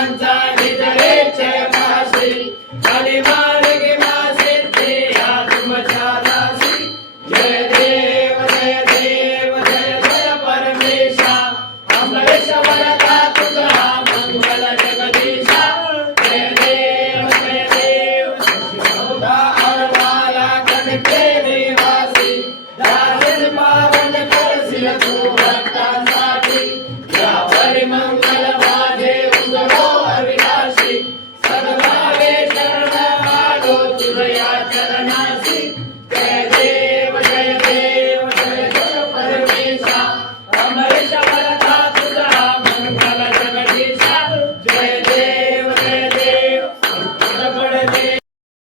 भक्तांचा निजरे जय मासी काली मार्गे मासे या तुमच्या दासी जय देव जय देव जय जय परमेशा अमरेश वरदा तुझा मंगल जगदीशा जय देव सौदा अरवाला कनके निवासी दास पावन करसी तू भक्तांसाठी या परिमंगल माझे उजळो अविनाशी सद्भावे शरण आलो तुझया चरणासी जय देव जय देव जय जय परमेशा अमरेश